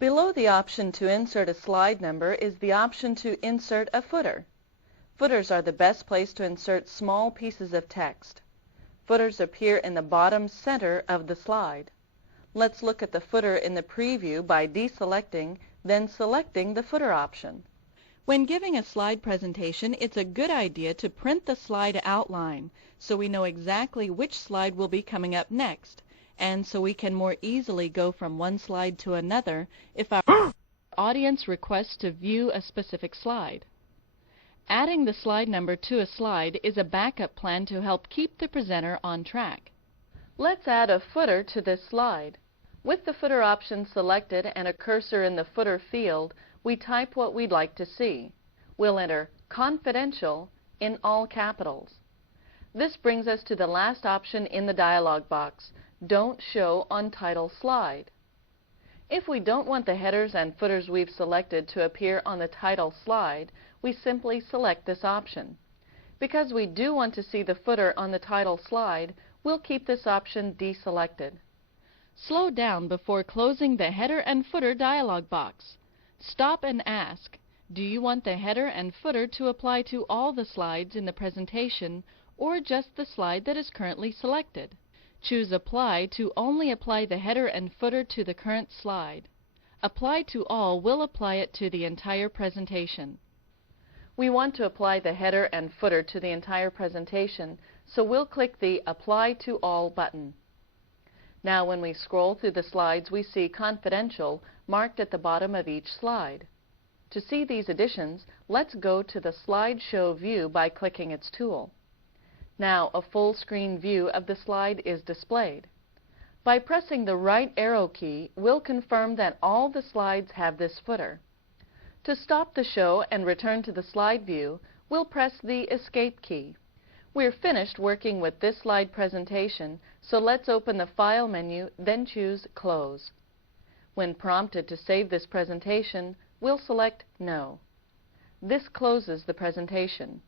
Below the option to insert a slide number is the option to insert a footer. Footers are the best place to insert small pieces of text. Footers appear in the bottom center of the slide. Let's look at the footer in the preview by deselecting, then selecting the footer option. When giving a slide presentation, it's a good idea to print the slide outline so we know exactly which slide will be coming up next, and so we can more easily go from one slide to another if our audience requests to view a specific slide. Adding the slide number to a slide is a backup plan to help keep the presenter on track. Let's add a footer to this slide. With the footer option selected and a cursor in the footer field, we type what we'd like to see. We'll enter "Confidential" in all capitals. This brings us to the last option in the dialog box, "Don't show on title slide." If we don't want the headers and footers we've selected to appear on the title slide, we simply select this option. Because we do want to see the footer on the title slide, we'll keep this option deselected. Slow down before closing the header and footer dialog box. Stop and ask, do you want the header and footer to apply to all the slides in the presentation or just the slide that is currently selected? Choose Apply to only apply the header and footer to the current slide. Apply to All will apply it to the entire presentation. We want to apply the header and footer to the entire presentation, so we'll click the Apply to All button. Now when we scroll through the slides, we see Confidential marked at the bottom of each slide. To see these additions, let's go to the Slideshow view by clicking its tool. Now a full screen view of the slide is displayed. By pressing the right arrow key, we'll confirm that all the slides have this footer. To stop the show and return to the slide view, we'll press the Escape key. We're finished working with this slide presentation, so let's open the File menu, then choose Close. When prompted to save this presentation, we'll select No. This closes the presentation.